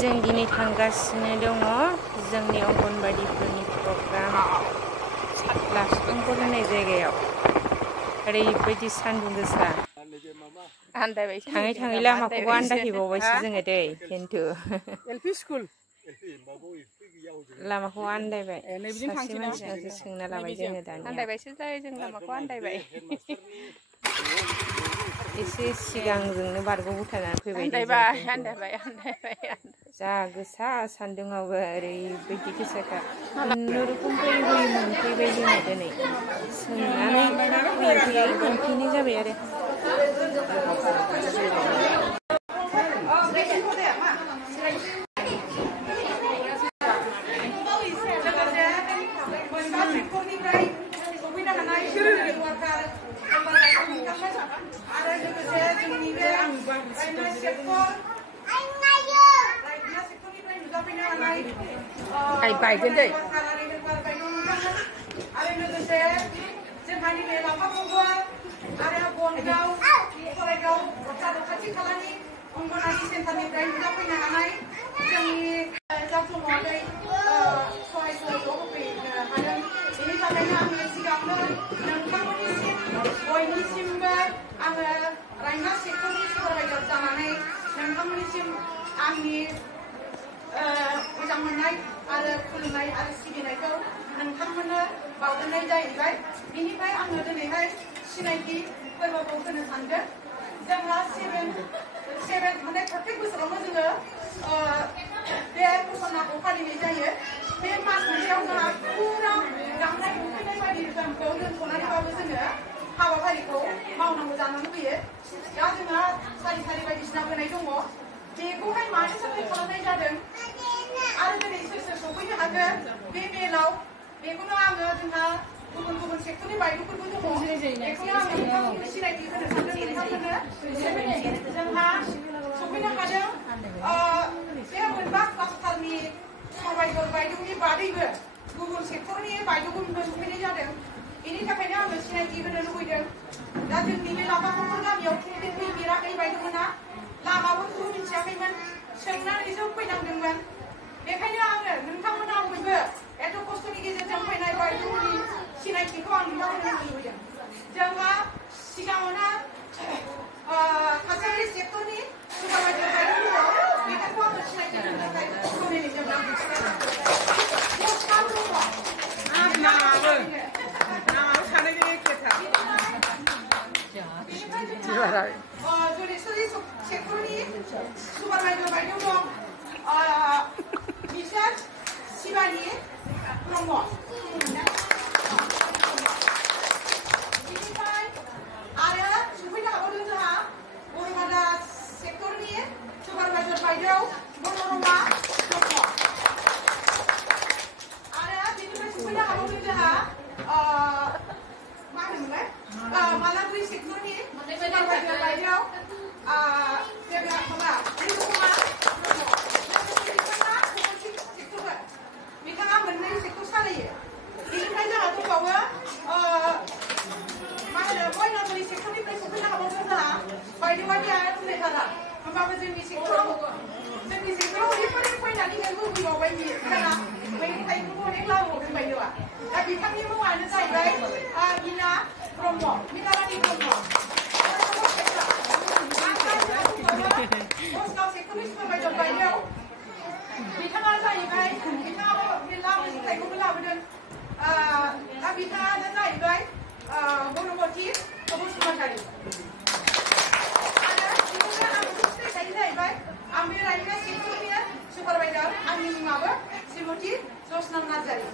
जों दिनै थांगासिनो दङ जोंनि अंगनबादिफोरनि प्रग्राम लाफिखंखर होननाय जायगायाव। ओरैबायदि सान्दुं गोसा थाङै थाङै लामाखौबो आन्दायहैबावबायसो जोङो दै खिन्थु एलपि स्कुल लामाखौ आन्दायबाय सासे मानसिनावसो सोंना लाबाय जोङो दानिया आन्दायबायसो जायो जों लामाखौ आन्दायबाय एसे सिगांजोंनो बारग'बोथारनानै फैबाय आन्दायबाय जा गोसा सान्दुंआवबो ओरैबायदि गोसाखा खुनुरुखुम फैयै मोनफैबाय जोङो दिनै सोंनानै फैयै मोनफैनाय जाबाय आरो बायगोन दै आरो लोगोसे जोंहानि बे लाफाखौबो आरो बनगाव फरायगाव खाथि खालानि अंगनवाड़ी सेन्टारनिफ्राय नुजाफैनो हानाय जोंनि जाफुंनानै सहायखौ होफैनो हादों बेनि थाखायनो आङो सिगाङावनो नोंथांमोननिसिम बयनिसिमबो आङो रायना सेक्टरनि सुपारभाइजार जानानै नोंथांमोननिसिम आंनि मोजां मोननाय आरो खुलुमनाय आरो सिबिनायखौ नोंथांमोननो बावहरनाय जाहैबाय बिनिफ्राय आङो दिनैहाय सिनायथि फोरबोखौ होनो सानदों जोंहा सेभेन माने प्रत्येक बोसोरावनो जोङो बे घोषणाखौ फालिनाय जायो बे मास मोनसेयाव जोंहा फुरा गांनाय उखैनाय बायदि रोखोमखौ दोनथ'नानैबाबो जोङो हाबाफारिखौ मावनांगौ जानानै फैयो दा जोंहा सारि बायदिसिना होनाय दङ बेखौहाय मानि थाखाय खालामनाय जादों आरो दिनै सोर सफैनो हागोन बे मेलाव बेखौनो आङो जोंहा गुबुन सेक्टरनि बायद'फोरबो दङ बेखौनो आङो नोंथांमोननो सिनायथि होनो सानदों नोंथांमोननो जोंहा सफैनो हादों बे मोनबा क्लास्टारनि सुपारभाइजार बायद'नि बादैबो गुबुन सेक्टरनि बायद'फोरबो सफैनाय जादों बेनि थाखायनो आङो सिनायथि होनो लुबैदों दा जोंनि बे लाफाखंखर गामियाव फैफेराखै बायद'मोना लामाफोरखौ मिथियाखैमोन सोंनानैसो फैनांदोंमोन बेखायनो आङो नोंथांमोना बयबो एथ' खस्थ'नि गेजेरजों फैनाय बायद'नि सिनायथिखौ आं नोंथांमोननो होनो लुबैदों जोंहा सिगाङावनो कासारि सेक्टरनि सुपारभाइजार बायद' दङ बेखौ आङो सिनायथि होनो थाखाय खावलायनाय जाबाय जलेश्वरी सेक्टरनि सुपारभाइजार बायद' दं मिसेस शिबानी ब्रह्म बेनिफ्राय आरो सफैनो हाबावदों जोंहा बरमादा सेक्टरनि सुपारभाइजार बायद' मनरमा ब्रह्म आरो बेनिफ्राय सफैनो हाबावदों जोंहा मा होनोमोनलाय मालागुरि सेक्टरनि सुपारभाइजार बायद' बिथाङा मोननै सेक्टर सालायो बेनिफ्राय जोंहा दंबावो मा होनो बयनागुरि सेक्टरनिफ्राय सफैनो हाबावदों जोंहा बायद'बादिया बुंनायखारा होमबाबो जोंनि सेक्टराव ओरैबायदि फैनानै लुबैबावबाय बिथाङा मैगं थाइगंखौ अनेक लाबोबावदों बायद'आ दा बिथांनि मुङानो जाहैबाय मिना ब्रह्म मिनारानि ब्रह्म बसगाव सेक्टरनि सुपारभाइजार बायद'आव बिथाङा जाहैबाय बिथाङाबो मेरला मैगं थाइगंबो लाबोदों दा बिथाङानो जाहैबाय बरमती बसुमतारी आरो बिदिनो आं सिनायखायो जाहैबाय आं बे रायना सेक्टरनि सुपारभाइजार आंनि मुङाबो श्रीमती जसना नार्जारी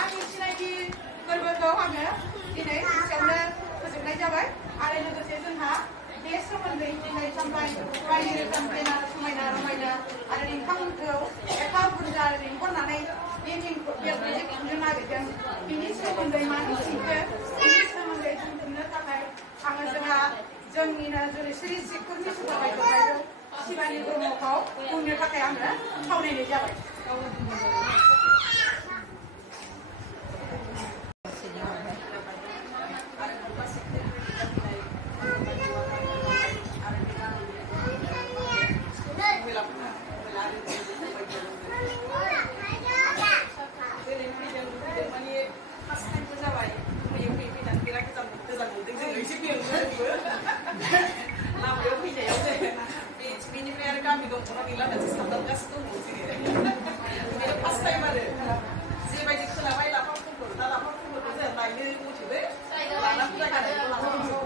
आंनि सिनायथि फोरबोखौ आङो दिनै एसेयावनो फोजोबनाय जाबाय आरो लोगोसे जोंहा बे सोमोन्दै दिनै सामफ्राय बायदि रोखोम समायना रमायना आरो नोंथांमोनखौ एफा बुरजा लिंहरनानै बे प्रजेक्ट खुंनो नागिरदों बिनि सोमोन्दै मानो सिनखो बिनि सोमोन्दै बुंनो थाखाय आङो जोंनिनो जलेश्वरी सेक्टरनि सुपारभाइजार शिबानी ब्रह्मखौ बुंनो थाखाय आङो खावलायनाय जाबाय गैला होननानैसो सानदांगासिनो दङ जोङो बेनो फार्स्ट टाइम आरो जेबायदि खोनाबाय लाफा फुलखौ दा लाफा फुलखौ जों नायनो मथेबो लाना जायगा नायनो लाफा फुलखौ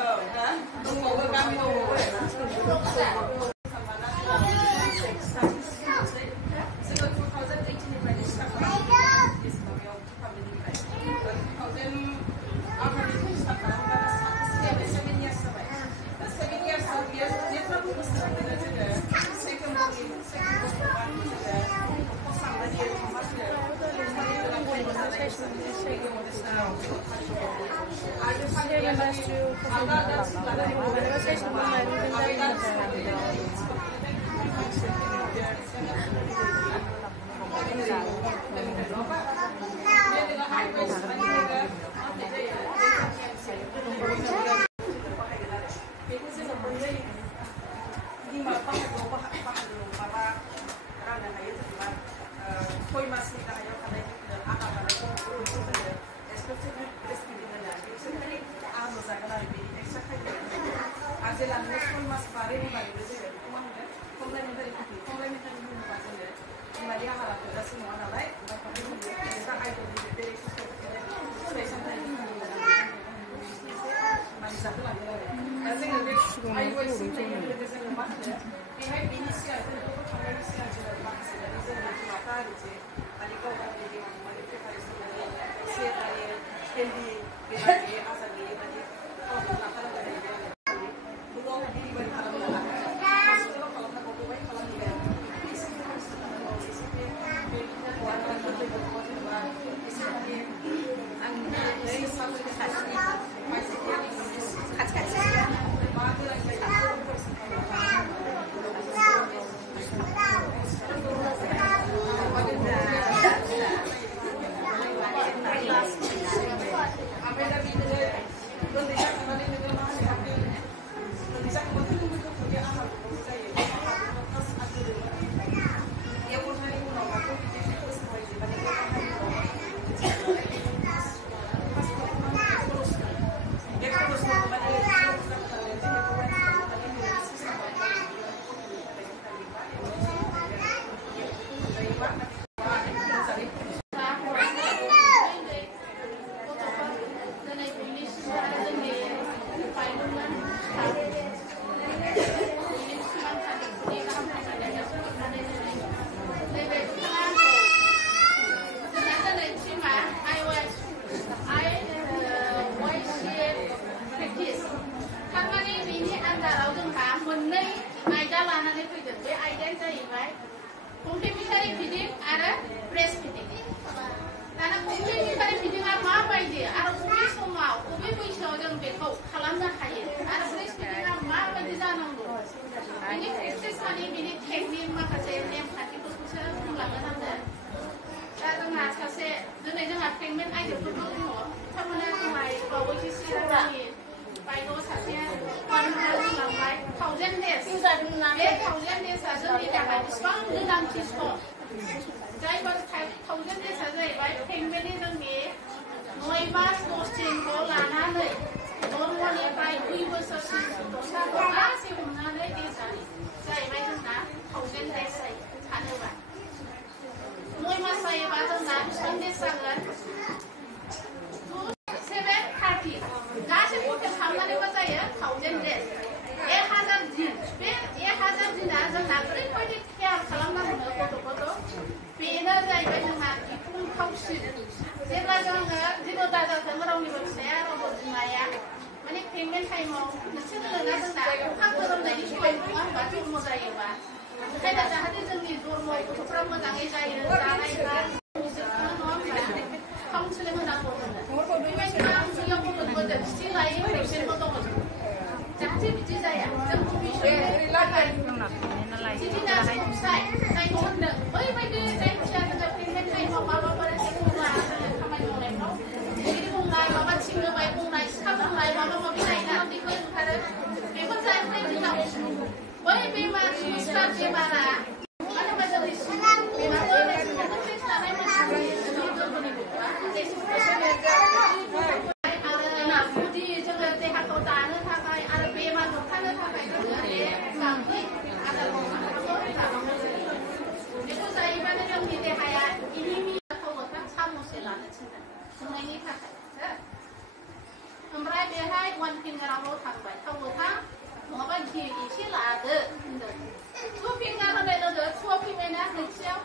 औ दा दंबावो गामि दंबावो जोङो 2018 निफ्रायनो स्टार्ट खालामदों बेसेबांयाव फाब्लिकनिफ्राय 2018 स्टार्ट खालामब्ला 7 years जाबाय 7 years आव बियो जेब्लाबो बोसोरावनो जोङो सेकेन्डनि Ada 타고 थांबाय 타고 타 नङाबा घि एसे लादो होनदों सुवाफिंगा होनाय लोगो सुवाफिंनाया नोंसियाव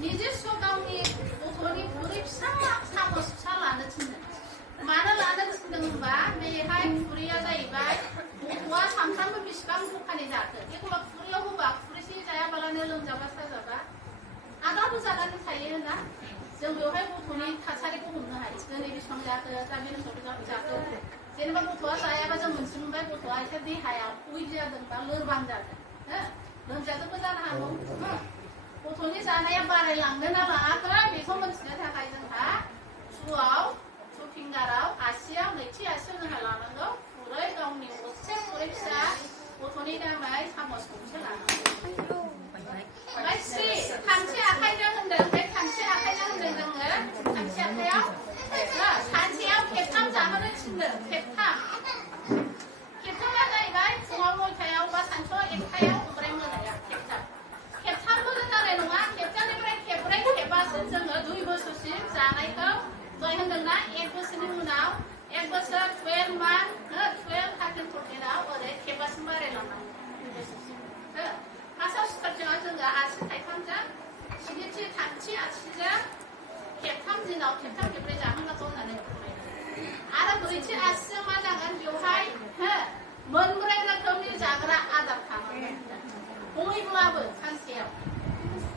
निजे गावनि गथ'नि खुरै फिसा सामस फिसा लानो थिनदों मानो लानो थिनदों होनबा बेहाय खुरैया जाहैबाय गथ'आ सानफ्रामबो बेसेबां जखानि जाखो एखमबा खुरैयाव होबा खुरैसे जायाबालानो लोमजाबा साजाबा आदारबो जानानै थायो होना जों बेवहाय गथ'नि थासारिखौ हमनो हायो दिनै बेसेबां जाखो दा बे बेसेबां जाखो जेनेबा गथ'आ जायाबा जों मोनसे मोनबाय गथ'आ एसे देहाया उइक जादों बा लोरबां जादों लोमजादोंबो जानो हागौ गथ'नि जानाया बारायलांदों ना लाङाखै बेखौ मोनथिनो थाखाय जोंहा फुङाव टु फिंगाराव आसियाव नैथि आसियाव जोंहा लानांगौ खुरै गावनि गरसे खुरै फिसा गथ'नि थाखाय सामस गंसे लानांगौ ओमफ्राय स्रि थामथि आखाइजों होनदों बे थामथि आखाइजों होनदों जोङो थामथि आखाइयाव सानसेयाव खेबथाम जाहोनो थिनदों खेबथामा जाहैबाय फुङाव 9टायाव बा सानसुआव 1टायाव ओमफ्राय मोनायाव खेबथामबो जानाय नङा खेबथामनिफ्राय खेबब्रै खेबबासो जोङो 2 बोसोरसिम जानायखौ दहाय होनदोंना 1 बोसोरनि उनाव 1 बोसोर 12 मान्थ 12 13 14आव ओरै खेबबासिम बारायलांनांगौ 2 बोसोरसिम फार्स्टआव सिखारजेनाव जोङो आसि थाइथामजों स्निथि थामथि आसिजों खेबथाम दिनाव खेबथाम खेबब्रै जाहोनांगौ होननानै आरो ब्रैथि आसिजों मा जागोन बेवहाय मोनब्रै रोखोमनि जाग्रा आदार थानांगोन खमैब्लाबो सानसेयाव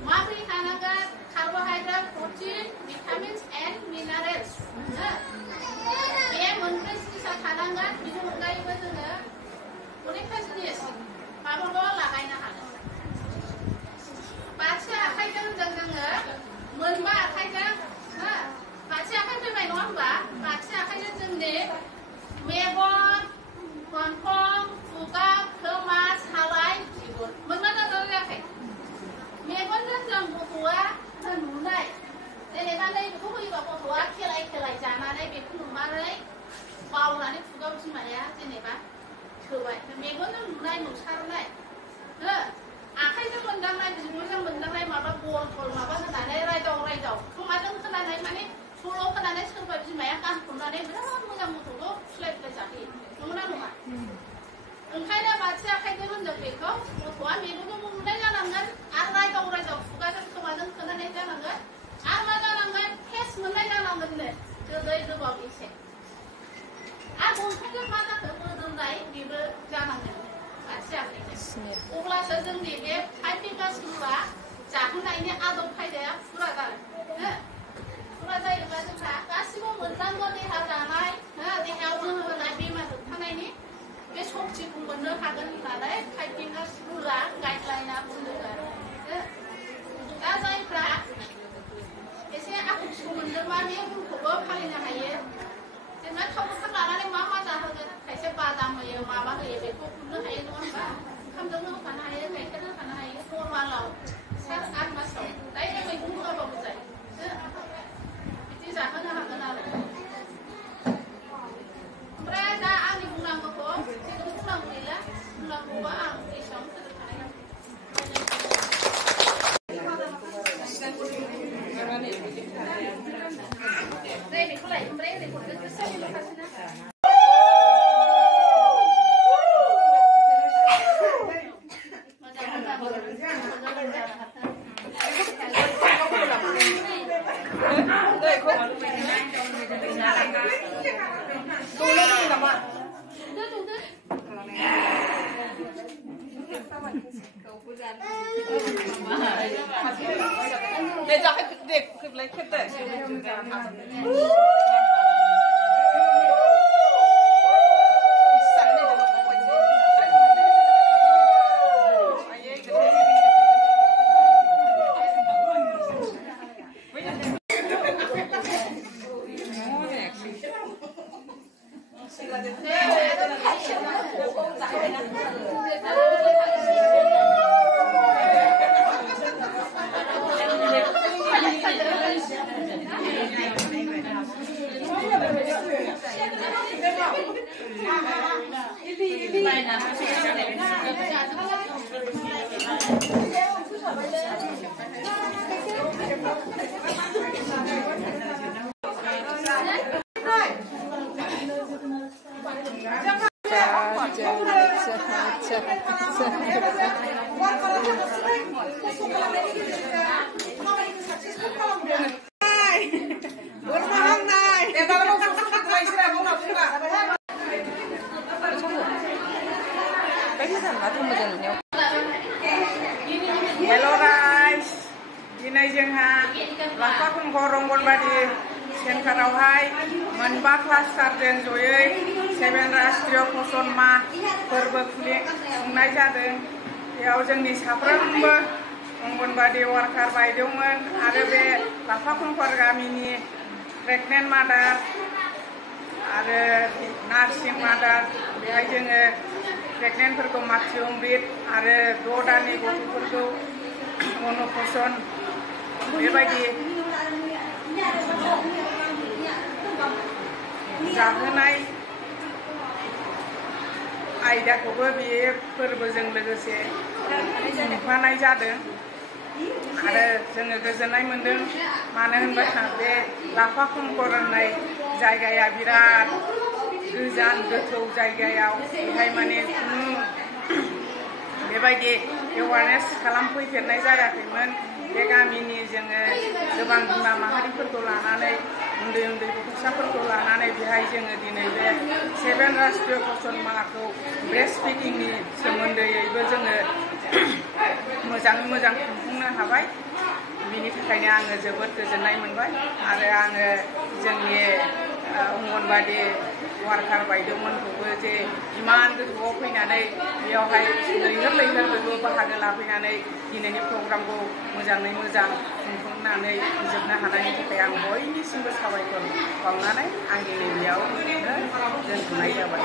माब्रै थानांगोन carbohydrate protein vitamins and minerals बे मोनब्रै जिनिसा थानांगोन बेनि अनगायैबो जोङो अनेकथा जिनिस माबाबो लागायनो हागोन बाथि आखाइजों होनदों जोङो मोनबा आखाइजों बाथि आखाइ फैबाय नङा होनबा बाथि आखाइजों जोंनि मेगन गन्थं खुगा खोमा सालाय बिगुर मोनना जायाखै मेगनजों जों गथ'आ नुनाय जेनेबा नैबेखौ होयोबा गथ'आ खेलाय खेलाय जानानै बेखौ नुनानै बावनानै खुगायाव बिमाया जेनेबा सोबाय मेगनजों नुनाय नुसारनाय आखाइजों मोनदांनाय बिगुरजों मोनदांनाय माबा गल गल माबा होनानै रायदाव खोमाजों खोनानाय माने सल' खोनानै सोरबा बिमाया गान खननानै बिराद मोजां गथ'खौ फिलाय फिलाय जाहोयो नंगौना नङा ओंखायनो बाथि आखाइजों होनदों बेखौ गथ'आ मेगनजों नुनाय जानांगोन आरो रायदाव खुगाजों खोमाजों खोनानाय जानांगोन आरो मा जानांगोन टेस्ट मोननाय जानांगोननो गोदै गोबाब एसे आरो गन्थंजों मा जाखो मोदोमनाय बेबो जानांगोन बाथि आखाइजों अब्लासो जोंनि बे 5 फिंगार्स रुलआ जाहोनायनि आदब खायदाया फुरा जागोन फुरा जायोबा जोंहा गासिबो मोननांगौ देहा जानाय देहायाव गोहो होनाय बेमार होबथानायनि बे सक्तिखौ मोननो हागोन होननानै 5 फिंगार्स रुलआ गाइडलाइनआ बुंदों आरो दा जायफ्रा एसे आखुथिखौ मोनदोंबा बे रुलखौबो फालिनो हायो जेनेबा थाव गोथां लानानै मा जाहोगोन खायसे बादाम होयो माबा होयो बेखौ खुंनो हायो नङा होनबा ओंखामजोंनो होफानो हायो गाइखेर होफानो हायो नर्मालाव 7-8 मासाव डाइरेक्ट मैगं होआबाबो जायो बिदि जाहोनो हागोन आरो ओमफ्राय दा आंनि बुंनांगौखौ जेबो बुंनांगौ गैला बुंनांगौबा आं एसेयावनो फोजोबखानाय बेखौलाय ओमफ्राय ओरै हरगोन गोसो खासिना 내 자켓 그 블랙 때 Hello guys, दिनै जोंहा लाफा खुंखर अंगनबादि सेन्टारावहाय मोनबा क्लास्टारजों जयै 7 राष्ट्रीय पोषण माह फोरबो खुंनाय जादों। बेयाव जोंनि साफ्रोमबो अंगनबादि वार्कार बायद'मोन आरो बे लाफा खुंखर गामिनि प्रेगनेन्ट मादार आरो नार्सिं मादार बेहाय जोङो प्रेगनेन्टफोरखौ मातृ अमृत आरो 6 दाननि गथ'फोरखौ अन्नप्राशन बेबायदि जाहोनाय आयदाखौबो बे फोरबोजों लोगोसे खुंफानाय जादों आरो जोङो गोजोननाय मोनदों। मानो होनबा बे लाफा खुंखर होननाय जायगाया बिराद गोजान गोथौ जायगायाव बेहाय माने बेबायदि एवारनेस खालामफैफेरनाय जायाखैमोन। बे गामिनि जोङो गोबां बिमा माहारिफोरखौ लानानै उन्दै उन्दै गथ'साफोरखौ लानानै बेहाय जोङो दिनै बे 7 राष्ट्रीय पोषण माहखौ ब्रेस्ट फिडिंनि सोमोन्दैयैबो जोङो मोजाङै मोजां खुंफुंनो हाबाय। बिनि थाखायनो आङो जोबोद गोजोननाय मोनबाय आरो आङो जोंनि अंगनबादि वार्कार बायद'मोनखौबो जे इमान गोथौआव फैनानै बेयावहाय लैहोर बाहागो लाफैनानै दिनैनि प्रग्रामखौ मोजाङै मोजां खुंफुंनानै फोजोबनो हानायनि थाखाय आं बयनिसिमबो साबायखर बावनानै आं दिनै बेयावनो दोनथ'नाय जाबाय।